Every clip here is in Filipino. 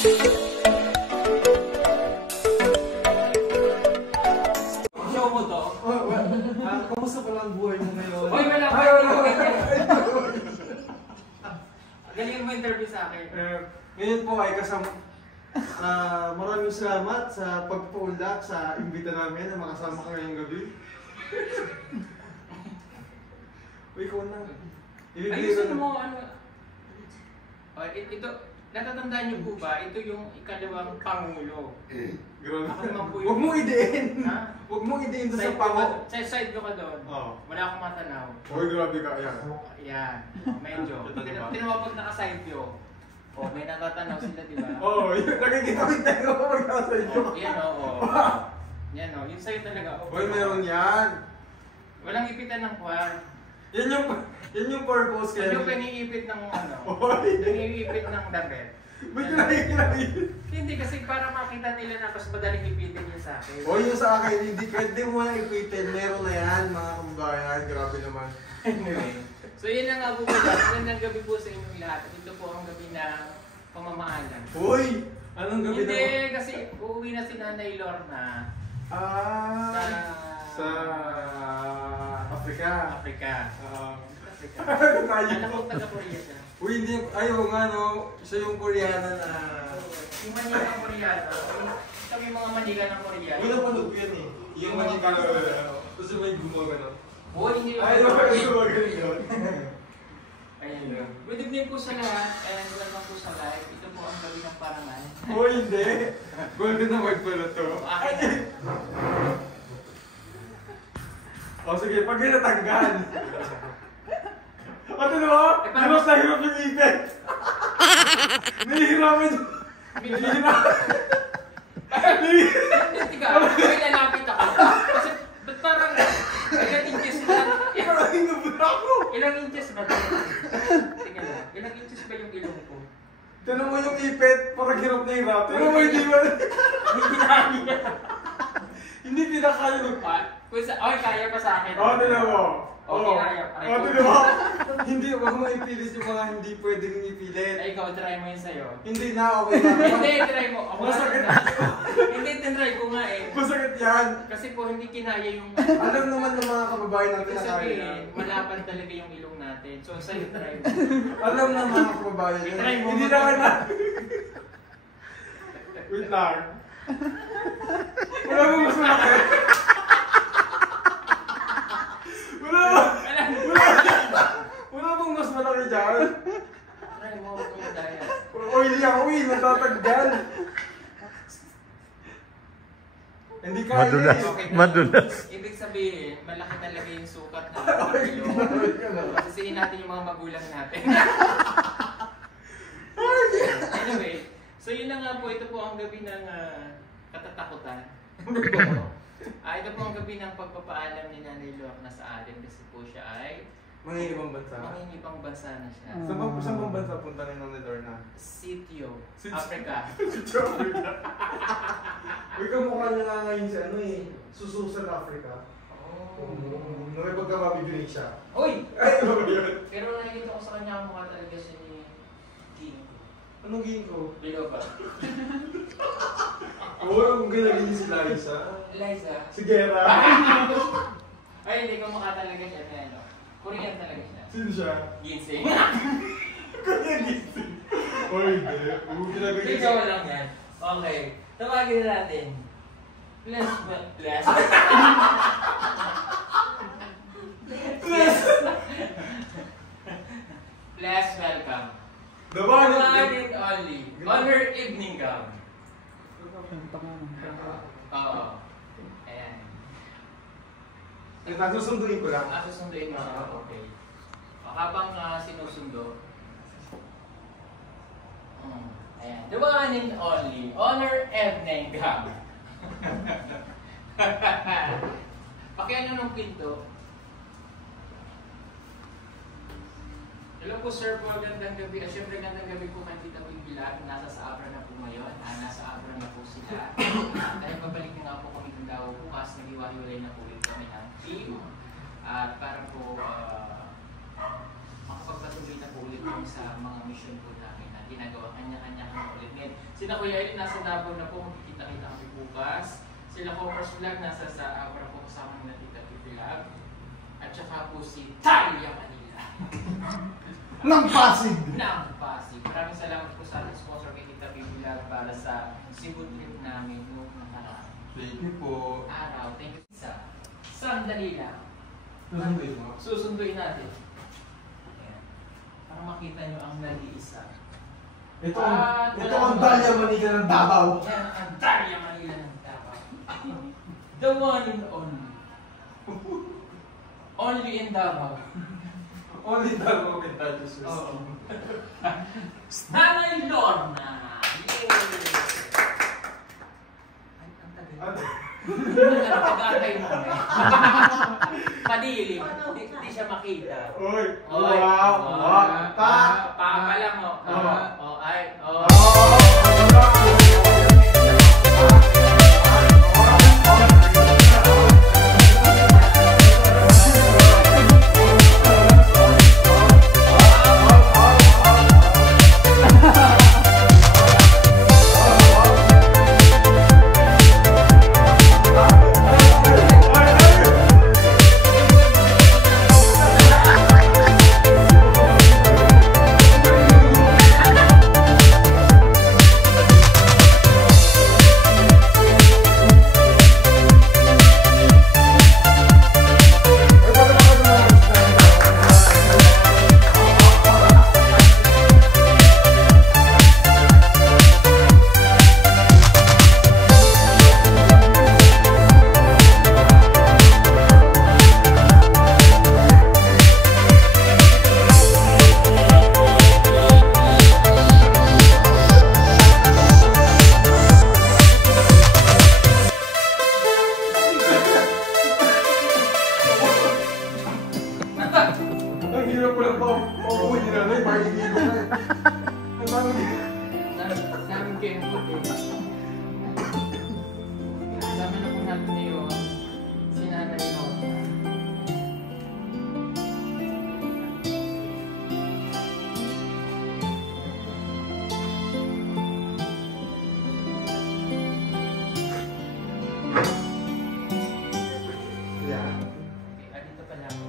Show mo to? Kamusta pala ang buhay mo ngayon? Hoy, wala pa! Galing mo interview sa akin. Ngayon po ay kasama. Maraming salamat sa pagpaulak sa imbita namin na makasama ka ngayong gabi. Uy, ikaw na. Ayusin mo, ano? Ito, natatandaan niyo po ba? Ito yung ikalawang Pangulo. Grabe. Ako naman po Huwag mong idein. Ha? Huwag mong idein doon sa Side pango. Side ko ka doon. Oo. Wala akong matanaw. Uy, grabe ka. Ayan. Yan. Medyo. Tinawag naka-side view. Oh, may natatanaw sila, di ba? Oo, nakikita ko yung tayo ko magkasa inyo. Yan o. Yan o. Yung sa'yo talaga. Uy, meron yan. Walang ipitan ng kwan. Yan yung purpose kaya. Ano paniipit ng ano? Uy! Paniipit ng damit. Ba't yung nakikilagay? Hindi kasi para makita nila na mas madaling ipitin yun sa akin. O yung sa akin, hindi mo na ipitin. Meron na yan, mga kababayan. Grabe naman. Anyway. So yun na nga po pala. Magandang gabi po sa inyong lahat. At ito po ang gabi ng pamamaalam. Uy! Anong gabi Hindi, na? kasi uuwi na si Nanay Lorna. Sa Africa. Africa. Africa. Alam ko taga-Korea siya. Uy, hindi. Ayaw nga, no? Siya yung Koreana na... Yung Manila ng Koreano. Kami mga Manila ng Koreano. Uy, napanood ko yan eh. Yung manika na... Tapos may gumagano. Uy, hindi lang. Ay, may gumagano yun. Ayun yun. Good evening po sa lahat and welcome po sa live. Ito po ang gabi ng parangal. Uy, hindi. Golden award pala to. Akin. O sige, pag natanggal. Ano mo? Hirap na hirap yung ipit. Nahihirapan yung... Nahihirapan. Tiga, may lalapit ako. Kasi, ba't parang ilang inches lang? Ilang inches ba ito? Tiga lang, ilang inches ba yung ilong ko? Tinan mo yung ipit, parang hirap na hirap. Tinan mo hindi ba? Hindi kinaya. Hindi pinakaya mo. Ay, kaya pa sa akin. Oo, tinan mo. Okay, kaya. Oo, tinan mo. Hindi, wag mo ipilit yung mga hindi pwedeng ipilit. Ay, ikaw, try mo yun sa'yo. Hindi na, okay na. Hindi, try mo. Ako Masakit. Hindi, tinry ko nga eh. Masakit yan. Kasi po, hindi kinaya yung... Alam naman ng mga kababayan natin Ibig na kaya na. sabihin, malapan talaga yung ilong natin. So, sa'yo, try mo. Alam ng mga kababayan yun. Try mo. Hindi naman na. Wait lang. Wala mo mas malaki. Wala bang mas malaki dyan? Try mo, huwag mo daya. Uy, hindi ako natataggal. Hindi kaya. Madulas. Okay na. Madulas. Ibig sabihin, malaki talaga yung sukat ng ilong. Sisihin natin yung mga magulang natin. Anyway, so yun na nga po, ito po ang gabi ng katatakutan. Ito po ang gabi ng pagpapaalam ni Nanay Lorna sa atin kasi po siya ay Mangingibang bansa. mangingibang bansa na siya. Saan bang bansa punta ni Nanay Lorna? Sitio, Sitio. Africa. Uy, kamukha niya nga ngayon si ano eh. Sususan Africa. Oh. May pagkamabigyan siya. Uy! Ay, ano ba yun? Pero nakikita ko sa kanya ang mukha talaga siya ni King. Anong gawin ko? Dilo ba? Oo, ang ginagin si Liza. Liza. Si Gera. Ay, hindi ko mukha talaga siya na ano. Korean talaga siya. Sino siya? Ginseng. Kanya gising. Uy, hindi. Ginagin siya. Ikaw lang yan. Okay. Tawagin na natin. Plus. Plus welcome. The The one one and only. On her evening gown. Oo. Ayan. Susunduin ko lang. Susunduin mo siya. Okay. Habang sinusundo. Ayan. The one and only. On her evening gown. Pakiano ng pinto. Hello po sir po, gandang gabi. Siyempre gandang gabi po kay Tita Pingbilat. Nasa sa Abra na po ngayon. Nasa Abra na po sila. Dahil babalik na nga po kami ng daw bukas. Nag-iwalay na po ulit kami ng team. At para po makapagpatuloy na po ulit kami sa mga mission po namin na ginagawa kanya-kanya kami ulit. Ngayon, Sila Kuya Ellie nasa Davao na po, makikita-kita kami bukas. Sila Copper's Vlog nasa sa Abra po kasama nila Tita Pipi Vlog. At saka po si Talia Manila. Ng Pasig! Ng Pasig. Maraming salamat po sa ating sponsor kay Tita Pipi Vlog para sa Cebu trip namin noong nakaraan. Thank you po. Araw. Thank you. Sandali lang. Susunduin mo. Susunduin natin. Ayan. Para makita nyo ang nag-iisa. Ito ang Dalia Manila ng Davao. Yan ang Dalia Manila ng Davao. The one and only. Only in Davao. Only Davao can touch us. Oo. Nanay Lorna! Yay! Ay, ang tagal. Tagakay mo eh. Padilim. Di siya makita. Uy! Oy. Wow! Wow! Pa! Pa lang mo. Ay. Ang hirap ko lang pa. Paupuin nila na. Parigin ko na. Namin kayo puti. Kasama na po natin ngayon si Nanay Lorna. Yeah. Dito pala ako.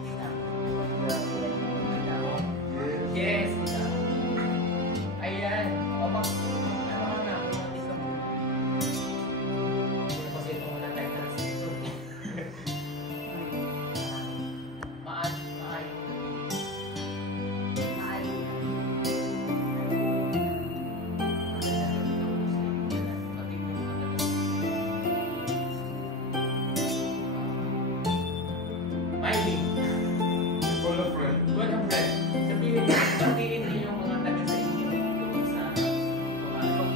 Yes, ito. Ayan. O, ano na, umatis ka muna. Kasi ito wala tayo translator. Maayong gabi. Myling. Call a friend. Well, friend, sabihin niyo yung mga taga sa inyo doon sa ano.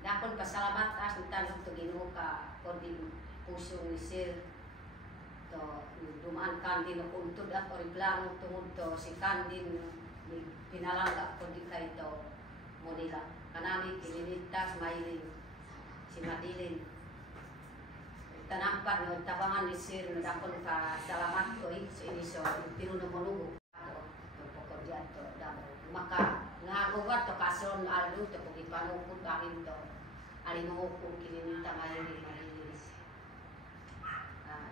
Dakon pasalamat as utan to Ginoo ka kundi puso ni sir to dumaan kan din untod at reklamo tungod to si kandin ni pinalangga kundi kay to modela kanami kiniligtas Myling si Madilin tanampan no tabangan ni sir no dakon ka salamat ko sa iniso tinuno to pokoknya to damo maka ngagugat to kason aldo to pagipanukod akin to alinukod kininita Myling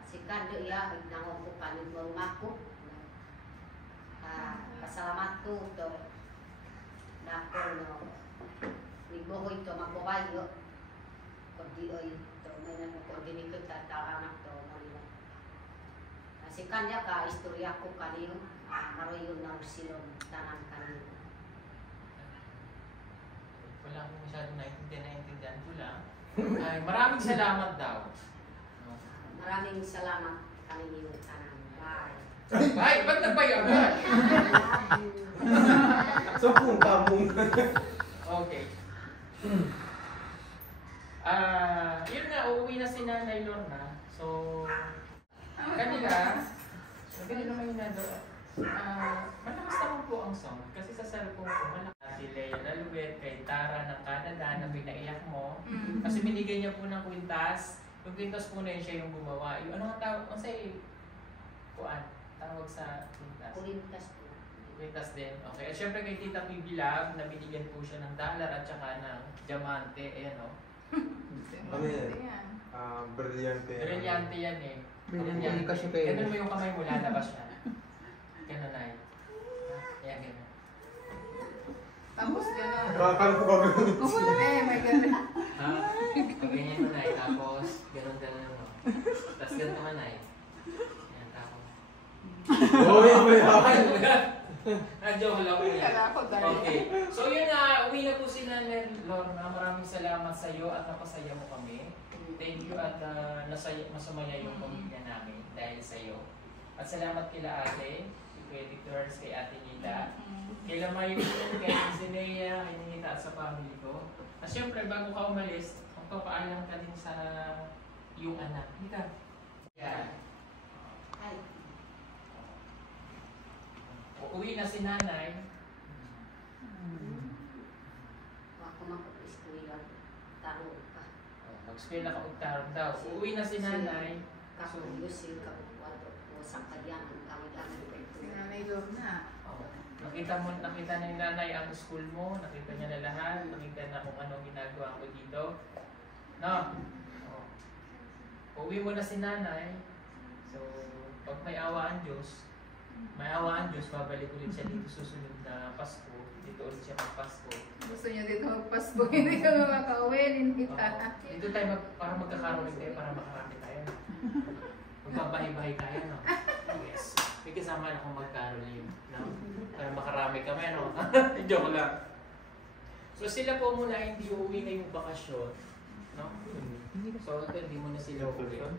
si kando iya nangoko kanin mako pasalamat ko to dakon no Nigbohoy to magbabayo kundi oy to may nagko-coordinate anak to malino. Si kanya ka istorya ko kanino maroyon na silon tanan kanino. Wala akong masyadong naintindihan ko lang. Ay, maraming salamat daw. Maraming salamat kanino tanan. Bye. Ay, ba't nagbayagan? Kamong. Okay. Yun nga, uuwi na si Nanay Lorna. So, kanila, sabi naman yun na doon, malakas naman po ang sound. Kasi sa cellphone ko, malakas. Si Lea Laluet, kay Tara ng Canada, na pinaiyak mo. Kasi binigay niya po ng kwintas. Yung kwintas po na yun siya yung gumawa. Yung ano nga tawag, ano sa'yo? Kuan, tawag sa kwintas. Kulintas po. Kwintas din. Okay. At syempre kay Tita Pibi Lab, na binigyan po siya ng dollar at saka ng diamante. Ayan o. Ano yan? Brilyante. Brilyante yan eh. Brilyante kasi kayo. Ganun mo yung kamay mo, lalabas siya. Ganun na yun. Ayan, ganun. Tapos gano'n. Kakal ko gagawin. May gano'n. Ha? Pag ganyan mo na eh, tapos ganun mo. Tapos ganun ka man eh. Ayan, tapos. Uy, may hakan. Joke lang po yan. Kala ko dahil. Okay. So yun na, uwi na po si Nanay Lorna. Maraming salamat sa iyo at napasaya mo kami. Thank you at masumaya yung pamilya namin dahil sa iyo. At salamat kila ate, si Creditors, kay ate Nita, kay Lamayunin, kay Zinea, kay Nita at sa family ko. At syempre, bago ka umalis, magpapaalam ka din sa iyong anak. Nita. Yan. Ay, Uuwi na si Nanay. ako makapag-eskwela. Taro ka. Mag-eskwela ka magtarong daw. Uuwi na si Nanay. Kakuyusin ka po sa kanya ang kami-kami. Nanay Lorna. Nakita na yung nanay ang school mo, nakita niya na lahat, nakita na kung ano ginagawa mo dito. No? Uuwi mo na si Nanay. So, pag may awa ang Diyos, babalik ulit siya dito susunod na Pasko. Dito ulit siya mag-Pasko. Gusto niya dito magpasko. Hindi ka makakauwi. Dito tayo para magkakaroon tayo, para makarami tayo. Magbabahay-bahay tayo, no? Yes. May kasama na akong mag-caroling, no? Para makarami kami, no? Joke lang. So sila po muna hindi uuwi ngayong bakasyon, no? So ito, hindi mo na sila uuwi. Ayan.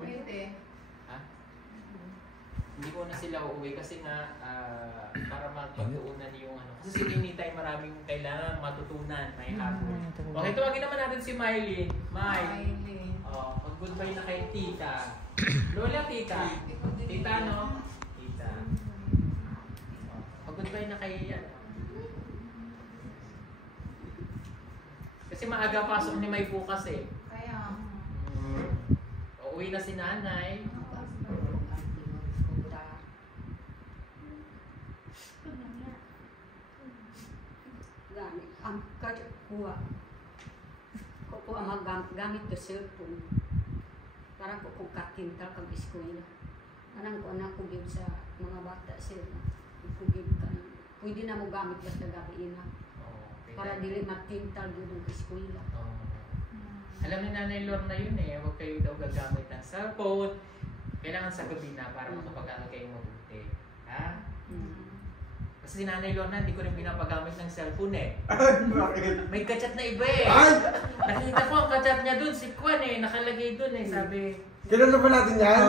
Pwede. Ha? Hindi mo na sila uuwi kasi nga para magpagtuunan yung ano. Kasi si Ninita ay maraming kailangan matutunan, may hapon. Okay, tawagin naman natin si Miley. Miley. Oh, mag-goodbye na kay Tita. Lola, Tita. Tita, no? Tita. Oh, mag-goodbye na kay yan. Kasi maaga pasok ni May bukas eh. Kaya. Uuwi na si Nanay. Ang kuha ko po ang gamit to cellphone para ko kung katintal kag eskwela anang ko anak ko give sa mga bata sila ko give ka pwede na mo gamit basta gabi ina para dili matintal gyud ang eskwela. Alam ni Nanay Lorna yun eh, huwag kayo daw gagamit ng cellphone. Kailangan sa gabi na para makapag-aral kayo mabuti. Ha? Kasi si Nanay Lorna, hindi ko rin pinapagamit ng cellphone eh. Bakit? May kachat na iba eh. Ay! Nakita ko ang kachat niya dun, si Kwan eh, nakalagay dun eh, sabi. Kilala ba natin yan?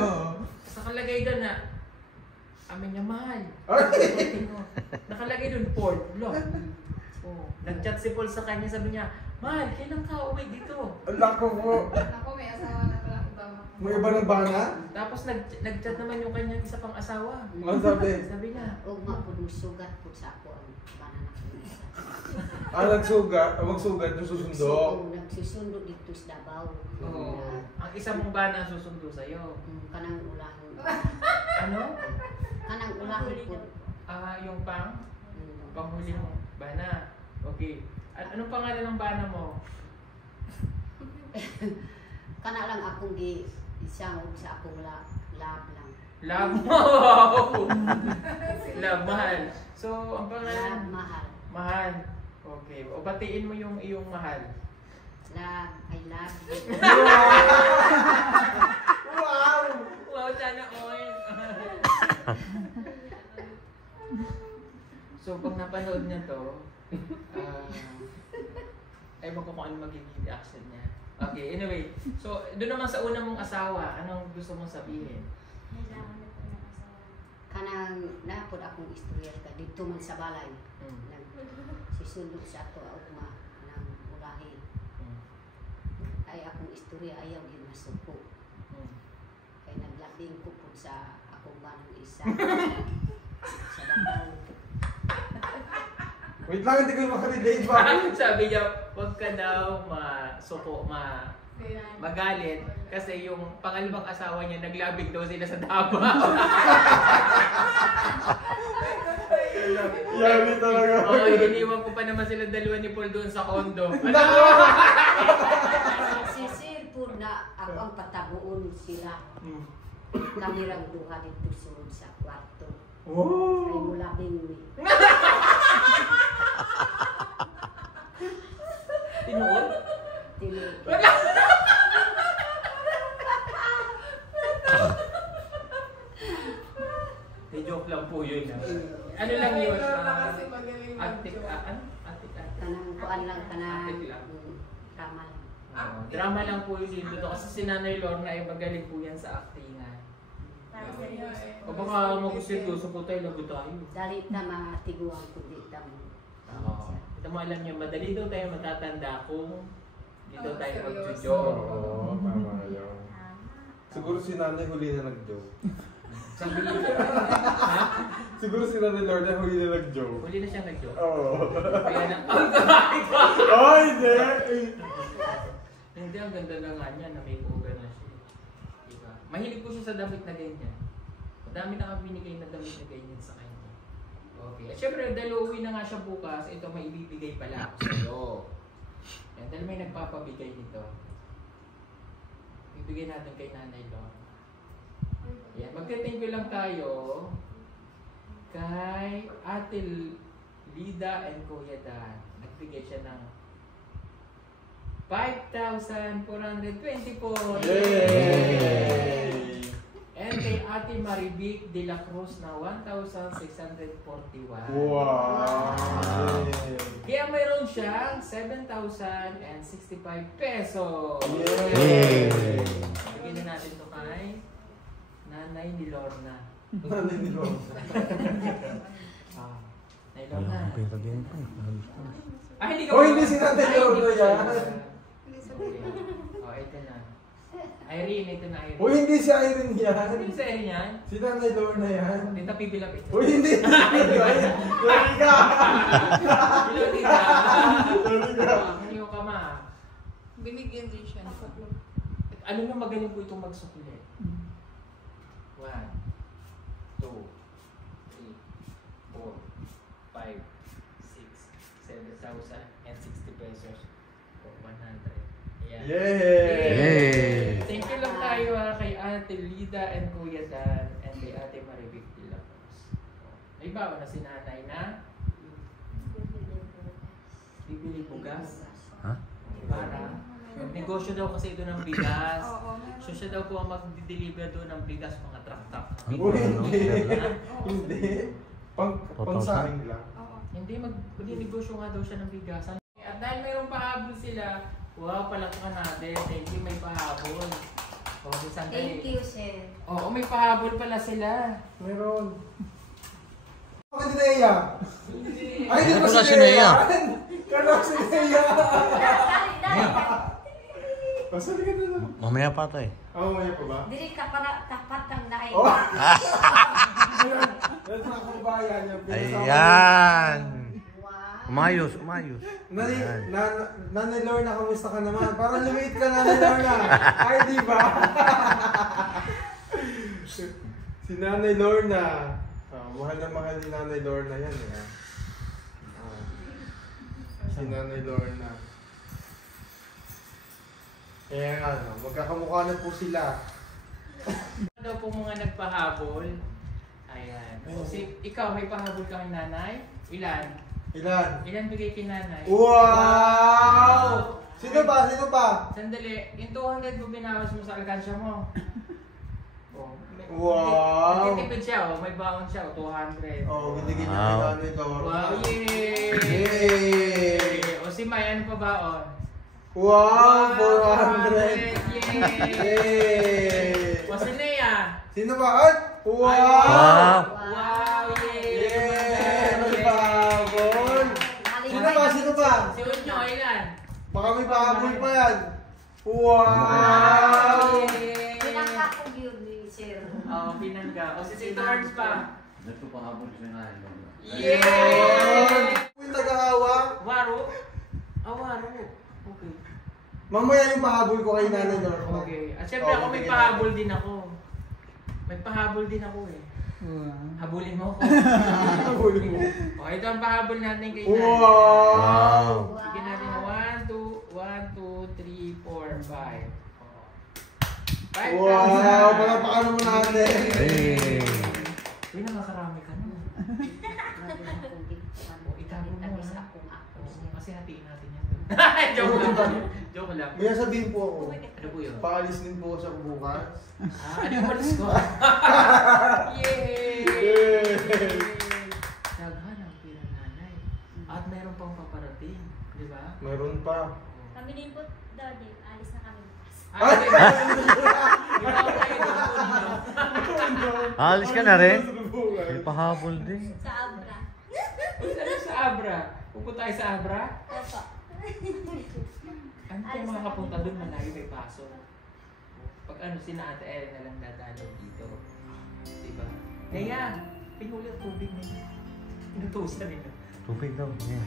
Nakalagay dun na, amin niya mahal. Nakalagay dun, Paul. Look. Oh, nag-chat si Paul sa kanya, sabi niya, mahal, kailan ka uwi dito? Ang lako po. Ako may asawa na pala Obama. May iba ng bana? Tapos nag-chat naman yung kanyang isa pang asawa. Ano sabi? Sabi niya, Og mapudmusugat po sa ako ang banana ko isa. Magsugat yung susundo. So, nagsusundo dito sa Davao. ang isa mong bana ang susundo sa'yo. Kanang ulahon. Ano? Kanang ulahon po. Yung panghuli mong bana. Okay. At anong pangalan ng bana mo? Kana lang akong isang sa akong lab lang. Love mo! Wow! Love, mahal. So, ang Lab pangalan? mahal. Mahal. Okay. O batiin mo yung iyong mahal. Lab, I love you. Wow! Wow, sana all. So, pag napanood niya to, ewan ko kung ano magiging reaction niya. Okay, anyway. So, doon naman sa una mong asawa, anong gusto mong sabihin? Kanang napod akong istorya ka dito man sa balay. Mm. Nagsisulog sa ato ugma ng ulahi. Mm. Ay akong istorya ayaw gyud masuko. Mm. Kay naglabing ko po sa akong banong isa. Sa dataw. Wait lang, hindi ko makarelate ba? Sabi niya, huwag ka daw magalit kasi yung pangalawang asawa niya naglabig daw sila sa Davao. Yari talaga. Oo, iniwan ko pa naman sila dalawa ni Paul doon sa condo. Si Sir po na ako ang patabuon sila. Kami rang duha dito sulod sa kwarto. Oh. Ay mulabing mi. Tinuod? Tinuod. Joke lang po yun. Ano lang yun? Kasi magaling Antik, mag-joke. ano? Antik, Kanang kuan lang kanang Antik lang. drama lang. Drama lang po yun dito kasi si Nanay Lorna ay magaling po yan sa actingan. O baka mag-seryoso po tayo, lago tayo. Dali ta matiguan ko dito mo. Oo. Ito mo alam niyo, madali daw tayo matatanda kung dito tayo seryoso. mag-joke. Oo, tama yun. Siguro si nanay huli na nag-joke. Sabi niyo, ha? Siguro si nanay Lorna huli na nag-joke. Huli na siya nag-joke. Oo. Kaya na, ang gabay ko! Oh, hindi! Hindi, ang ganda na nga niya na may kuga na siya. Diba? Mahilig po siya sa damit na ganyan. Madami na kami binigay na damit na ganyan sa kanya. Okay. At syempre, dahil uuwi na nga siya bukas, ito may ibibigay pala ako sa iyo. Yan, dahil may nagpapabigay nito. Ibigay natin kay Nanay Lorna. Yan, magte-thank you lang tayo kay Ate Lida and Kuya Dan. Nagbigay siya ng 5,424. Yay! And kay Ate Marivic de la Cruz na 1,641. Wow! Kaya mayroon siyang 7,065 pesos. Yay! Bigyan na natin ito kay Nanay ni Lorna. Nanay ni Lorna. Ah, Nanay Lorna. Ah, hindi ka Oh, hindi si Nanay Lorna yan. Oh, ito na. Irene, ito na Irene. Uy, hindi si Irene yan. Ano sa Irene yan? Si Nanay Lorna yan. Dito pibilap ito. Uy, hindi! Sorry ka! Hello, tita. Sorry ka! Ano ka ma? Binigyan din siya. Ano na magaling po itong magsukli? 1, 2, 3, 4, 5, 6, 7,060 pesos. 100. Ayan. Yay! Thank you lang tayo kay Ate Lida and Kuya Dan and kay Ate Marivic de la Cruz. May bawa na si Nanay na bibili bugas. Ha? Para negosyo daw kasi ito ng bigas. Oo. So siya daw po ang mag-deliver doon ng bigas, mga truck-truck. Uy, hindi! Ha? Hindi! Pang-saing lang. Oo. Hindi, mag-negosyo nga daw siya ng bigas. At dahil mayroong pahabol sila, wow, palakpakan natin. Thank you, may pahabol. Okay, sandali. Thank you, Sir. Oo, may pahabol pala sila. Meron. Bakit si Nea? Ay, hindi Ano ba na si si Nea? Nea? Kala ko si Nea! Pasali ka na lang. Mamaya pa tayo. Oo, maya pa ba? Dili ka para tapat ang naay. Oh! Yan sa kabayan niya. Ayan! Wow. Umayos, umayos. Nanay Lorna, kamusta ka naman? Parang lumiit ka, Nanay Lorna. Ay, di ba? Si Nanay Lorna. Mahal na mahal ni Nanay Lorna yan. Si Nanay Lorna. Kaya nga, magkakamukha na po sila. Ano daw po mga nagpahabol? Ayan. Ikaw, may pahabol kang nanay? Ilan? Ilan? Ilan bigay kay nanay? Wow! Sino pa? Sino pa? Sandali, yung 200 mo binawas mo sa alkansya mo. Oh, Wow! nagtitipid siya, oh. May baon siya, 200. Oh, binigyan niya Wow. kay Nanay Lorna. Wow, yay! Yay! O si May, ano pa baon? Wow! 400! Yay! Yay! O si Nea? Sino ba? Ay! Wow! Wow! Wow, yay! Yay! may pahabol pa yan. Wow! Pinangka ko yun ni Sir. Oo, pinangga. O si St. Lawrence pa. Nagpapahabol siya nga. Yay! Yung taga-hawak. Waro? Waro. Okay. Mamaya yung pahabol ko kay Nanay Norma. Okay. At syempre ako may pahabol din ako. May pahabol din ako eh. Habulin mo ako. Pahabol mo. O, ito ang pahabol natin kay Nanay. Wow! Sige natin. 1, 2, 3, 4, 5. 5,000! Wow! Palapakan naman natin. Hey. Uy, nakakarami ka na. Itago mo Isa ha. akong ako. Kasi hatiin natin yan. Joke lang. Joke lang. May sabihin po ako. Ano po yun? Paalis din po siya bukas. Ano yung malis ko? Yay! Daghan ang pira nanay. At meron pang paparating. Di ba? Meron pa. Kami din po, Daddy. Alis na kami bukas. Di ba? Di ba ako kayo doon? Alis ka na rin? May pahabol din. Sa Abra. Ano sa Abra? Pupunta tayo sa Abra? Opo. Ano kung makakapunta doon, malayo may paso. Pag ano, si Ate Ellen na lang dadalaw dito. Diba? Kaya, pinuli ang tubig na yun. Inutusan nila. Tubig daw. Yeah.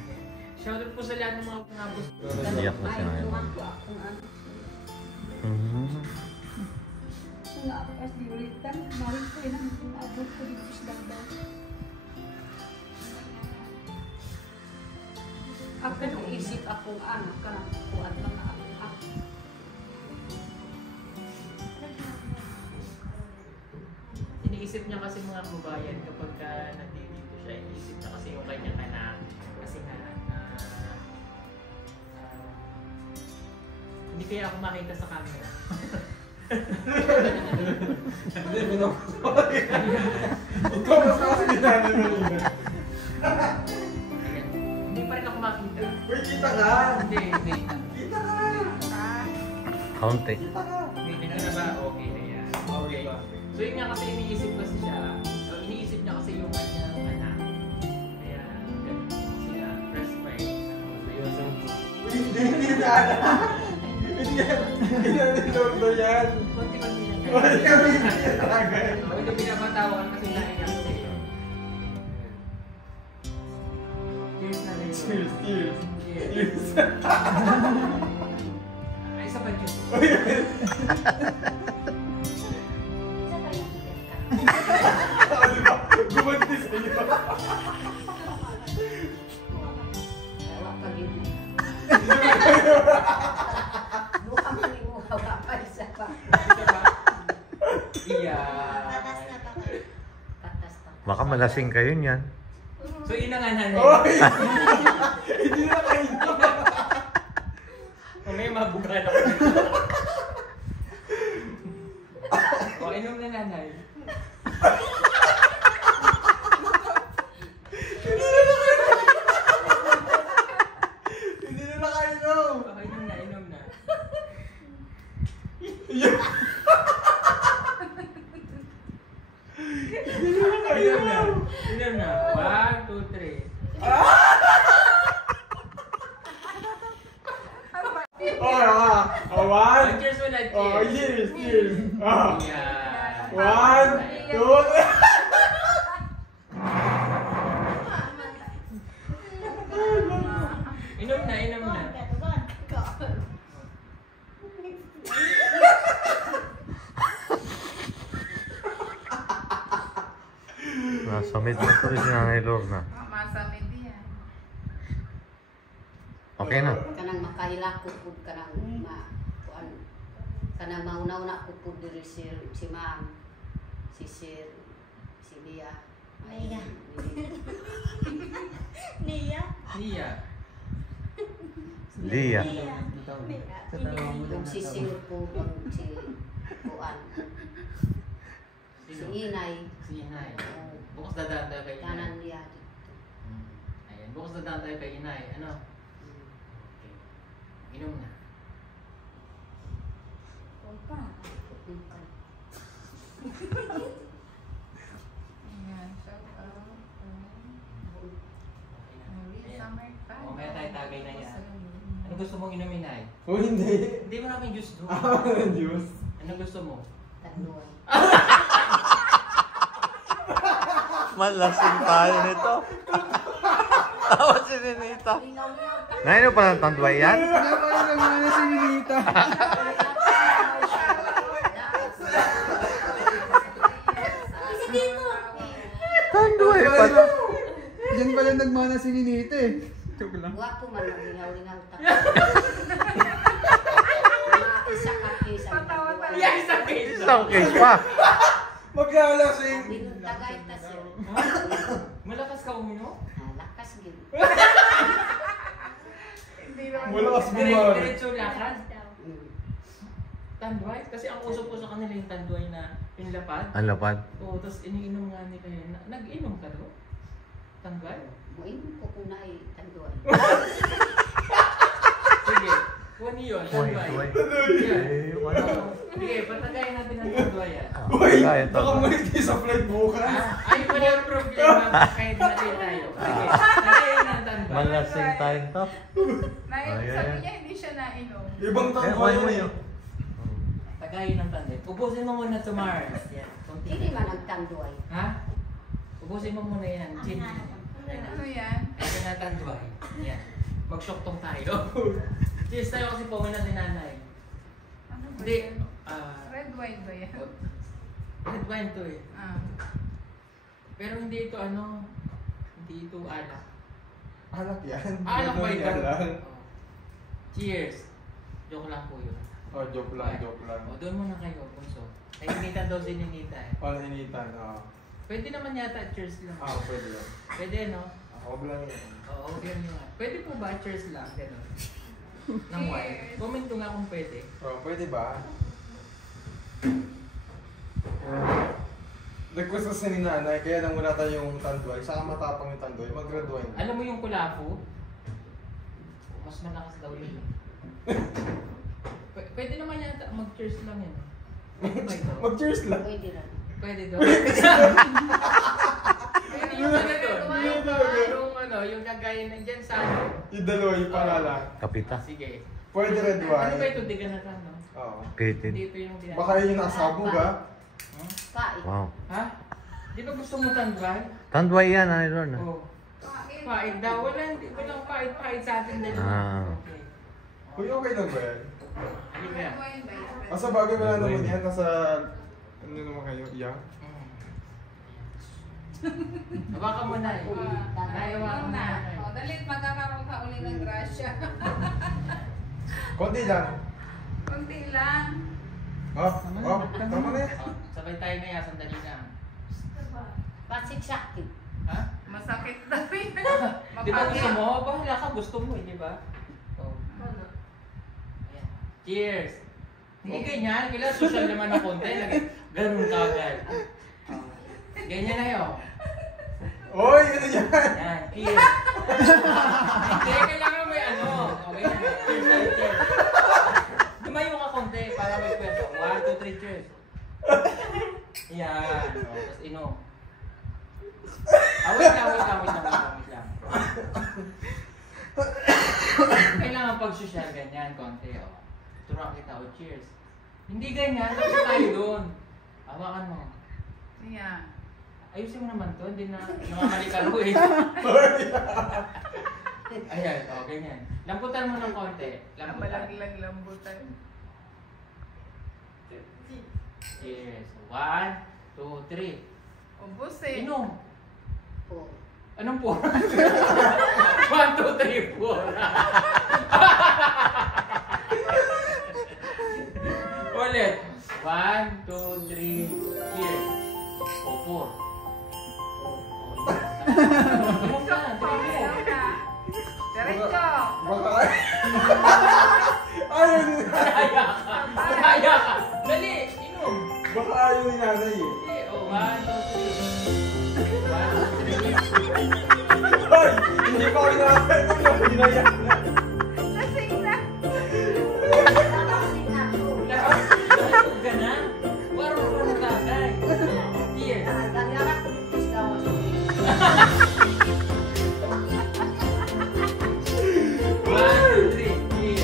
Shoutout po sa lahat ng mga pangabos. Iyak na siya ngayon. Mhm. Kung ako kasi ulitan, marit ko yun ang abot ko dito sa daw. Ako nung isip akong ano, kanang kuwan lang ako. Iniisip niya kasi mga kababayan kapag nandito siya, iniisip niya kasi yung kanyang anak. Kasi nga, hindi kaya ako makita sa camera. Hindi, pinapasawag. Ikaw mas kasi ni Nanay Norma. Hindi pa rin ako makita. Uy, kita ka! Hindi. Kita ka! Kaunti. Kita ka! Hindi na ba? Okay na yan. Okay. So yun nga kasi iniisip kasi siya, iniisip niya kasi yung kanyang anak. Kaya ganun kasi na fresh fight. Hindi na! Hindi na Norma yan! Konti-konti lang Uy, kami hindi talaga. Hindi pinapatawakan kasi naiyak sa iyo. Cheers na rin. Cheers, cheers. Cheers. Ay, isa pa dyan. Uy, Isa pa yun. di ba? Gumanti sa iyo. Wala ka yun. Mukha manimuha ka pa isa pa. Iya. Patas na pa kami. Patas. Baka malasing kayo niyan. So yun na nga nanay. Uy! Hindi na kayo. May mabugan ako. O, inom na nanay. Hindi na kayo. O, inom na. Inom na. 1, 2, 3. One. Cheers muna, Oh, cheers. cheers. Ah. Yeah. 1, 2, Inom na. Nasamit na tuloy si Nanay Lorna. Masamit yan. Okay na. Kanang makahilakot po kanang kuan kanang maunaw na ko po diri si ma'am, si Sir, si Lia. Lia. Nia. Nia. Lia. Yung si Sir po, yung si kuan, si Inay. Si Inay. Bukas dadaan tayo kay Inay. Kanan niya dito. Ayan, bukas dadaan tayo kay Inay. Ano? Okay. Inom na. Opa. Ayan, shout out. Okay na. Movie Ayan. Summer Fun. Mamaya tayo tagay na yan. Ano Anong gusto mong inumin ay? O hindi. Hindi, maraming juice doon. Ang Diyos. Anong gusto mo? Tanduay. Malasing tayo nito. Tawa si Ninita. Ngayon pa ng tanduay yan? Napaka nagmana si Ninita. Tanduay pa. Diyan pala nagmana si Ninita eh. Joke lang. Guwapo man maglingaw-lingaw ta. Isa ka kisa. Patawa talaga. Yeah, isang case. Isang case pa. Maglalasing. Tagay ta sir. Malakas ka uminom? Lakas gid. Hindi naman. Malakas bumari. Diretso lakad? Tanduay? Kasi ang usap ko sa kanila yung tanduay na pinlapad. Ang lapad. Oo, tapos iniinom nga nila yun. Nag-inom ka doon? Tanduay? Muin ko kung naay tanduay. Sige. Kuha niyo yun, tanduay. Eh, wala. Sige, patagayin natin ang tanduay ah. Uy, Kaya to. baka may sa flight bukas. Ay, wala yung problema. Kahit natin tayo. Sige, tagayin ang tanduay. Malasing tayo to. Sabi niya hindi siya nainom. Ibang Eh, tanong kuhanin mo yun. Tagayin ang tanduay. Ubusin mo muna to Mars. Yan. Hindi man ang tanduay. Ha? Ubusin mo muna yan. Chin. Ano yan? Ito na tanduay. Yan. Mag-shoktong tayo. Cheers tayo kasi pauwi na si nanay. Ano ba Hindi. yan? Red wine ba yan? Red wine to eh. Ah. Pero hindi ito ano. Hindi ito alak. Alak yan. Alak ba ito? Lang. Oh. Cheers. Joke lang po yun. Oh, joke lang, joke lang. O, doon muna kayo, Punso. Ay, hinitan daw si Ninita eh. Paano hinitan? Pwede naman yata, cheers lang. Pwede lang. Pwede, no? Ako lang yun. Oo, yun yung pwede po ba, cheers lang, gano'n? Nang wine. Comment ko nga kung pwede. Oh, pwede ba? Nag-gusto si ni nanay, kaya nang wala tayong tanduay. Saka matapang yung tanduay, mag-red wine. Alam mo yung kulapo? Mas malakas daw yun. Pwede naman yata, mag-cheers lang yan. Pwede ba ito? Mag-cheers lang. Pwede rin. Pwede daw. Pwede yung ano doon. Yung ano, yung kagaya na dyan sa ano. Yung dalawa, yung pangalan. Kapita. Sige. Pwede red Ano ba wine. ito? Di ka na no? Oo. Kitid. Hindi ito yung tinatawag. Baka yun yung nakasabog ha? Hmm? Pait. Wow. Ha? Di ba gusto mo tanduay? Tanduay yan, ano Lorna? Oo. Pait daw. Walang pait sa atin dalawa. Ah. Okay. Uy, okay lang ba yan? Ano ba yan? Red wine ba yan? Asa bagay wala naman yan, nasa... Ano naman kayo? Yeah? Hawakan mo na. Hawakan mo na. O, dalit magkakaroon ka uli ng grasya. Konti lang. Kunti lang. Tama na yan. Oh, sabay tayo na yan. Sandali lang. Pasik-sakit. Ha? Masakit daw yun. Di ba gusto mo? Bahala ka. Gusto mo eh, di ba? Oh. Ayan. Cheers! Hindi ganyan. Kailangan social naman ng konti. Ganun kagad. Oh. Ganyan na yun. Oy, ano yan? Yan. Cheers! Hindi, kailangan may ano. Okay na. Cheers tayo, cheers. Tumayo ka konti para may kwento. 1, 2, 3, cheers. Yan. Oh, tapos inom. Wait lang. Kailangan pag-social ganyan, konti. Oh. Turuan kita, oh, cheers. Hindi ganyan, tapos tayo doon. Hawakan mo. Ayan. Ayusin mo naman to, hindi na namamalikan ko eh. Ayan, oh, ganyan. Lamputan mo ng konti. Lamputan. Malaglag lambutan. Cheers. 1, 2, 3. Ubus eh. Inom. Po. Anong 4? 1, 2, 3, 4. Ulit. 1, 2, 3, cheers. O, 4. Inom ka na, Ayaw na. Diretso. Baka... Ayaw ni Kaya ka. Kaya ka. Dali, inom. Baka ayaw ni nanay eh. Hindi, o, 1, 2, 3. 1, 2, 3. Hoy! Hindi pa ako nakakainom na pinayak na. Lasing na. Pasik na to. Lahat ka na. Waro ka na kagad. Cheers. Ganyan ako ng isda ko sa 1, 2, 3, cheers.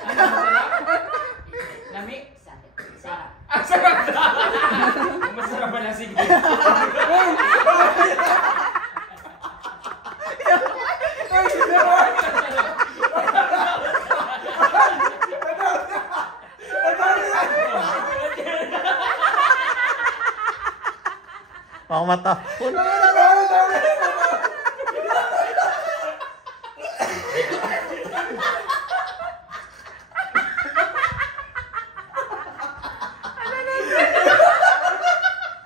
Ano, masarap? Lami? Sa Ang sarap na! Ang masarap pala, sige. Baka matapon.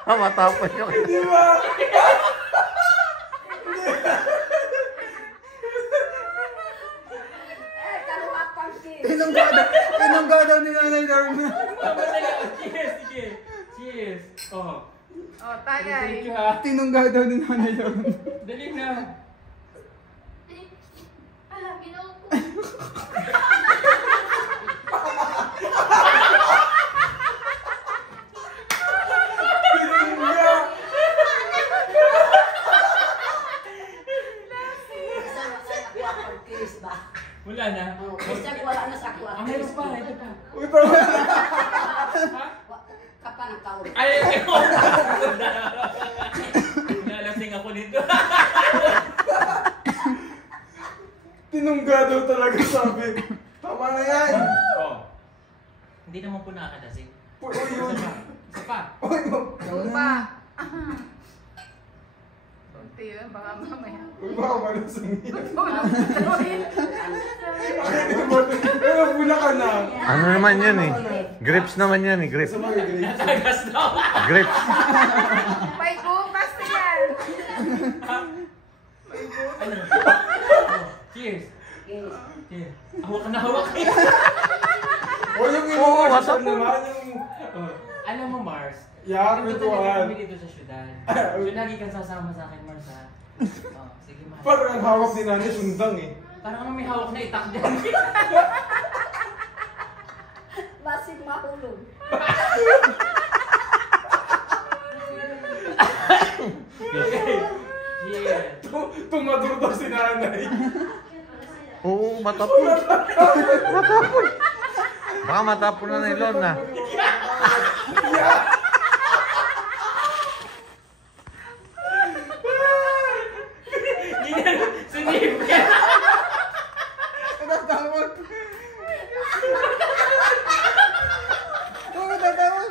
Matapon yung... Di ba? kaluwag pang kiss. Tinungga daw ni Nanay Lorna. Cheers, sige. Cheers. Oh. Oh, tagay. Thank you, ha. Tinungga daw ni Nanay Lorna. Dali na. Alam, ginawa ko. Wala na. Basta wala na sa ako. Ang meron pa, ito pa. Uy, tama. Ha? Kapa ng kaul. Ay, ako. Nalasing ako nito. Tinungga daw talaga sabi. Tama na yan. Oh. Hindi naman po nakakalasing. Uy, yun. Isa pa. Uy, Upa. Kunti yun, baka mamaya. uy, baka malasang yan. Tulog. Pero bula ka na. Ano naman yan eh? Grapes naman yan eh, grapes. Sa mga grapes. Natagas na ako. Grapes. May bukas na yan. Cheers. Yes. Cheers. Hawak na hawak eh. O yung Oo, emotion WhatsApp mo. naman yung... Oh. Alam mo, Mars, Yeah, dito talaga kwentuhan. kami dito sa syudad. So, lagi kang sasama sa akin, Mars, ha? Oh, sige, Mars. Parang ang hawak ni Nani sundang eh. Parang may hawak na itak dyan. Basig mahulog. Okay. Cheers. Tumador daw si Nanay. Oo, matapon. Matapon. Baka matapon na ni Lorna. Ganyan, sinip ka. Tatawag. Oo, tatawag.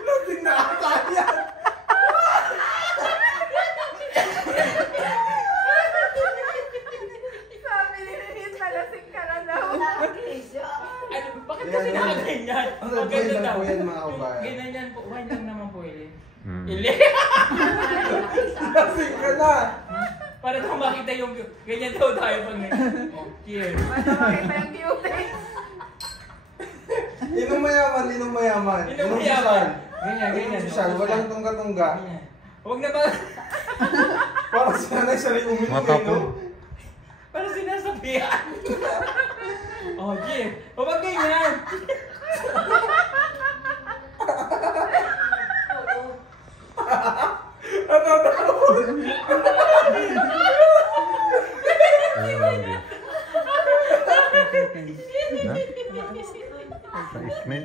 Natin na ata yan. Sabi ni Denise, nalasing ka na daw. Nakakis. Ano, bakit kasi nakaganyan? Ano, O, ganito ganyan daw. po yan, mga kabayan. Ganyan yan po. Wine lang naman po, Ili. Hmm. Ili. Lasing ka na. Para daw makita yung... Ganyan daw tayo pag... Oh, cheers. Basta makita yung cutie. Inom mayaman, inom mayaman. Inom Inom mayaman. sosyal. Ganyan, ganyan. Inom sosyal, walang tungga-tungga. Ganyan. Huwag na ba... Para si Nanay sarili uminom eh, Matapon. no? Para sinasabihan. Oh, cheers. O, wag ganyan. Natatapon. Ayun, hindi. Na? Sa-ismet.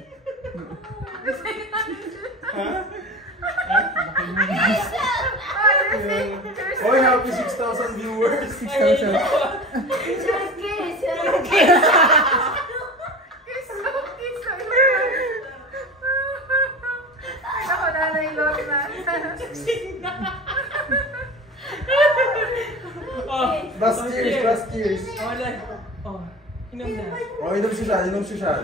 Oy, happy 6,000 viewers. 6,000. Kiss. Ay, ako nanay Lorna. Oh, Last oh, cheers, last cheers. Oh, wala. Oh, inom na. Oh, inom sosyal, inom sosyal.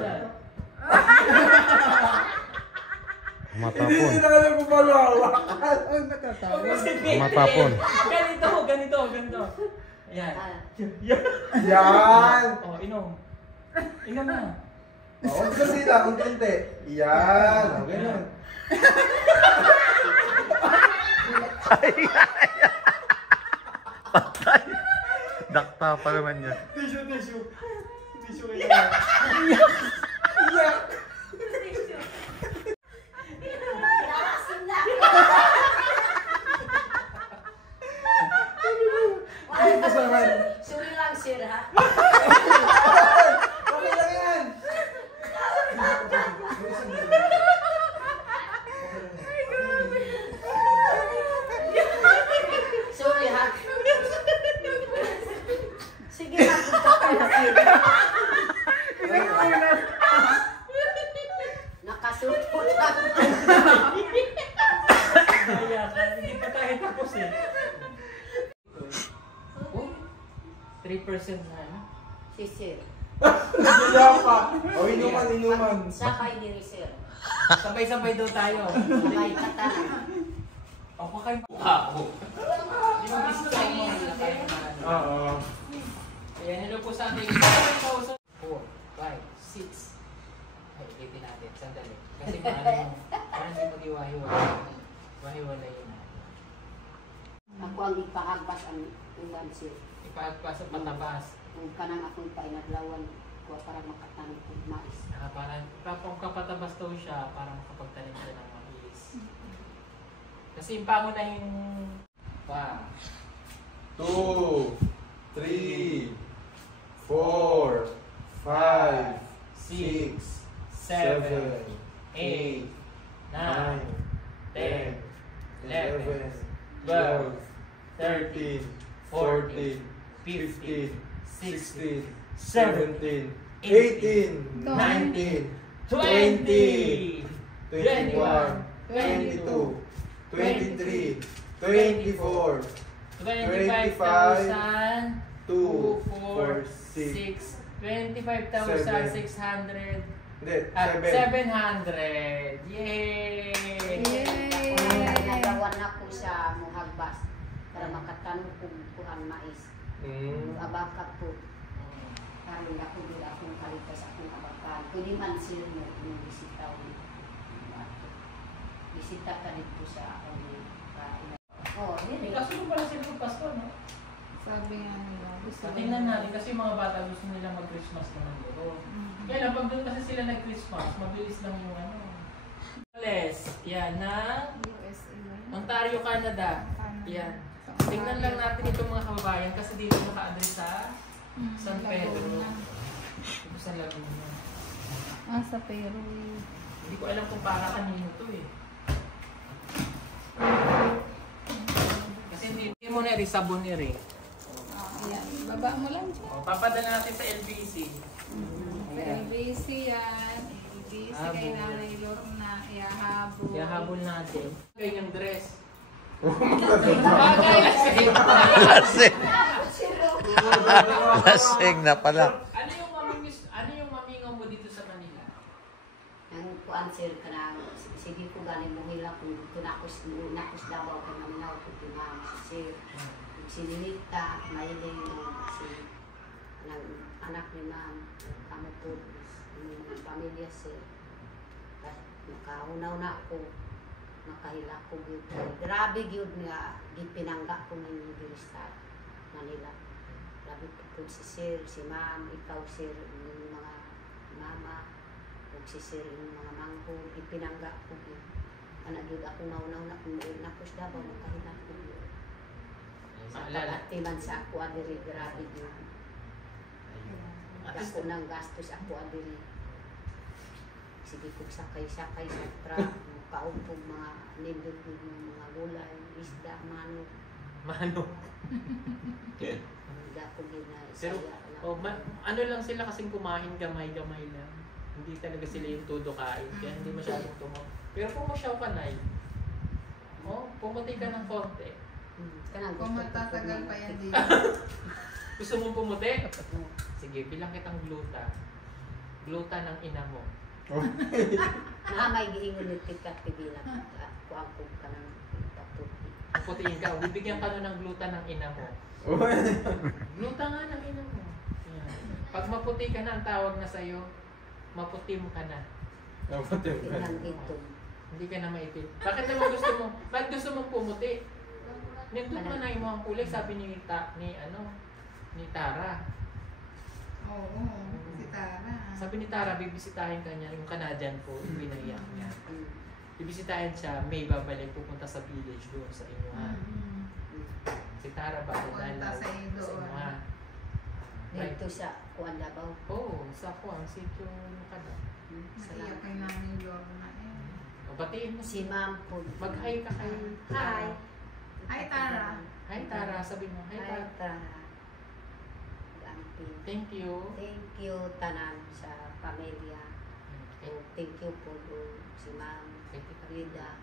Hindi Matapon. na alam kung paano hawak. Ang natatawa. Matapon. Ganito. Ayan. Yan. Oh, inom. Inom na. Oh, huwag kasi lang, unti-unti. Yan. Oh, ganyan. Dakta pa naman yan. Tissue, tissue. Tissue kayo. Yak. Nakasim na. Kaya, hindi pa tayo tapos eh. Oh, 3% na ano? Si Sir. Kaya pa. O, inuman. Sakay ni Sir. Sabay-sabay daw tayo. Sabay katanan. Ako kayo mukha ko. Di ba gusto tayo mo na tayo na ano? Oo. Ayan, hello po sa ating 7,000. 4, 5, 6. Ay, itin natin. Sandali. Kasi parang hindi mag-iwahiwala. Wahiwala yun. Ako ang ipaagpas ang ulan Sir. Ipaagpas at matabas. Kung kanang akong painaglawan ko para makatanong kong mais. Parang kapatabas daw siya para makapagtanim siya ng mais. Kasi yung pango na yung... 1, 2, 3, 4, 5, 6, 7, 8, 9, 10, 11, 12, 13, 14, 15, 16, 17, 18, 19, 20, 21, 22, 23, 24, 25,000, 2, 4, 4, 6, 25,600, hindi, 700. Yay! Nagawan na ko sa muhagbas para makatanong kung kuhan mais. Abakat po. Karoon ako din akong kalitas akong abakan. Pwede man sila yung bisitaw. Bisita ka dito sa akong oh, hindi. Kaso pala sila Pasko, no? Sabi nga nila. Gusto Tingnan natin kasi yung mga bata gusto nila mag-Christmas naman dito. Kaya lang, pag doon kasi sila nag-Christmas, mabilis lang yung ano. Les, yan na USA. Ontario, Canada. Yan. Tingnan lang natin itong mga kababayan kasi dito naka-address sa San Pedro. Ito sa Laguna. Sa Peru. Hindi ko alam kung para kanino to eh. Kasi hindi mo na sabon ni Ray. Ayan. Baba mo lang dyan. Papadala natin sa LBC. LBC yan. LBC kay Nanay Lorna. Ihahabol. Ihahabol natin. Ganyan yung dress. Lasing na pala. Ano yung mamingaw mo dito sa Manila? Ang answer ka na, sige ko galing mo hila kung tunakos Davao kay Manila kung tinama si Sir. Si Lilita, Maylin, si anak ni Ma'am, kamo po, yung mga pamilya Sir. Nakaunaw na ako, nakahila ko yun. Grabe yun nga, gipinangga ko ng Universidad Manila. Grabe po si Sir, si Ma'am, ikaw Sir, yung mga mama, kung si Sir, yung mga mangko, ipinangga ko yun. Anak yun ako naunaw na kung nakos Davao, nakahila ko yun. Sa pagkatiman sa ako adiri, grabe yun. Ako ng gastos ako adiri. Sige kong sakay-sakay sa truck, kaupong mga nindot yung mga gulay, isda, manok. Manok. Hindi ako Pero, ginasaya. ano lang sila kasing kumain gamay-gamay lang. Hindi talaga sila yung todo kain, kaya hindi masyadong tumaw. Pero kung masyaw ka na pumuti ka ng konti. Kung matatagal pa yan dito. Gusto mong pumuti? Sige, bilang kitang gluta. Gluta ng ina mo. May giingon yung tikat-tibilang kuangkog ka ng paputi. Puputiin ka. Bibigyan ka nun ng gluta ng ina mo. Gluta nga ng ina mo. Yan. Pag maputi ka na, ang tawag na sa'yo, maputim ka na. Inang ito. Hindi ka na maitim. Bakit naman gusto mong pumuti? Nindot mo na yung mga kulay, sabi ni Tara. Oo, si Tara. Sabi ni Tara, bibisitahin ka niya, yung Canadian po, yung binayak niya. Bibisitahin siya, may babalik, pupunta sa village doon sa inyuhan. Si Tara ba? Pupunta sa iyo doon. inyuhan. Dito sa Kuan Davao. Oo, sa Kuang, sityo Kada. Iyak kay Nanay Lorna eh. O, batiin mo Si Ma'am po. Mag-hi ka kay Hi. Hi Tara. Hi Tara, sabi mo. Hi Tara. Tara. Auntie. Thank you. Thank you tanan sa pamilya. And thank you po si Ma'am Rida.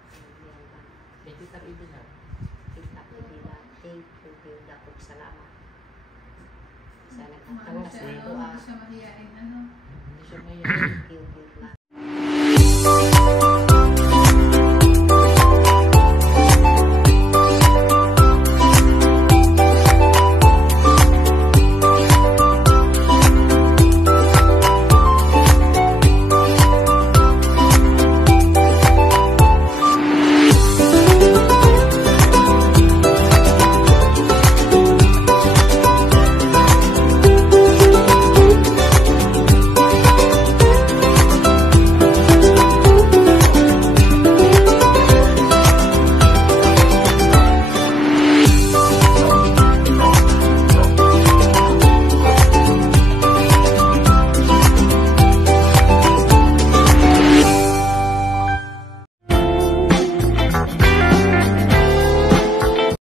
Tita Rida lang. Kita Rida. Thank you. Dako salamat. Sa Ano nagkatawa sa siya, ito hindi siya mahiyain, ano? Hindi siya may Thank you, Ma'am.